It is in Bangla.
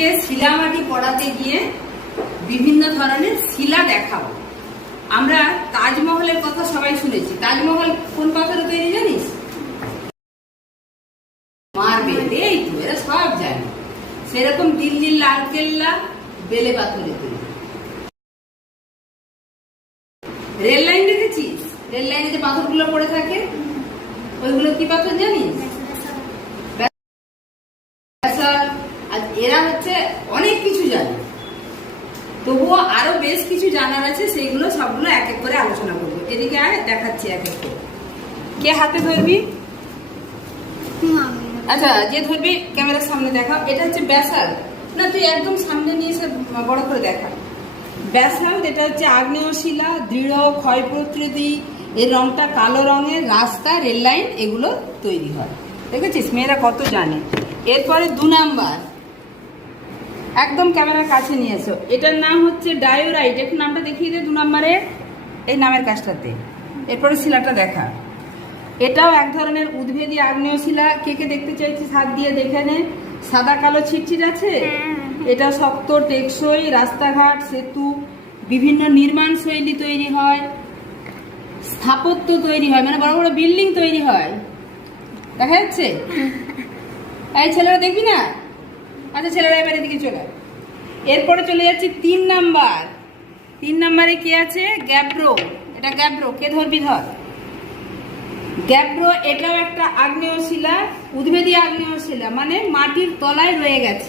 আজকে শিলামাটি পড়াতে গিয়ে বিভিন্ন ধরনের শিলা দেখাবো। আমরা তাজমহলের কথা সবাই শুনেছি। তাজমহল কোন পাথরে তৈরি জানিস? এই তো সব জানে। সেরকম দিল্লির লালকেল্লা বেলে পাথরে তৈরি। রেল লাইন দেখেছিস? রেল লাইনে যে পাথরগুলো পড়ে থাকে, ওইগুলো কি পাথর জানিস ব্যাসাল্ট। আর এরা হচ্ছে অনেক কিছু জানে। তবুও আরও বেশ কিছু জানার আছে, সেইগুলো সবগুলো এক এক করে আলোচনা করব। এদিকে আর দেখাচ্ছি এক এক করে। কে হাতে ধরবি? আচ্ছা যে ধরবি, ক্যামেরার সামনে দেখা এটা হচ্ছে ব্যাসাল। না, তুই একদম সামনে নিয়ে এসে বড় করে দেখা। ব্যাসাল্ট এটা হচ্ছে আগ্নেয় শিলা দৃঢ় ক্ষয় প্রতিরোধী এর রংটা কালো রঙের, রাস্তা, রেল লাইন, এগুলো তৈরি হয়। দেখেছিস? মেয়েরা কত জানে। এরপরে দু নাম্বার। একদম ক্যামেরার কাছে নিয়ে এসো। এটার নাম হচ্ছে ডায়োরাইট। একটু নামটা দেখিয়ে দে দু নম্বরে এই নামের কাজটাতে। এরপরে শিলাটা দেখা। এটাও এক ধরনের উদ্ভেদী আগ্নেয় শিলা। কে কে দেখতে চাইছিস হাত দিয়ে দেখে নে। সাদা কালো ছিটছিট আছে? এটা শক্ত টেকসই রাস্তাঘাট সেতু বিভিন্ন নির্মাণ শৈলী তৈরি হয় স্থাপত্য তৈরি হয় মানে বড় বড় বিল্ডিং তৈরি হয়। দেখা যাচ্ছে? এই ছেলেরা দেখবি না? আচ্ছা ছেলেরা এবার এদিকে চলে এরপরে চলে যাচ্ছি তিন নাম্বার। তিন নাম্বারে কি আছে? গ্যাব্রো। এটা গ্যাব্রো। কে ধরবি ধর। গ্যাব্রো, এটাও একটা আগ্নেয় শিলা উদ্ভেদী আগ্নেয় শিলা মানে মাটির তলায় রয়ে গেছে।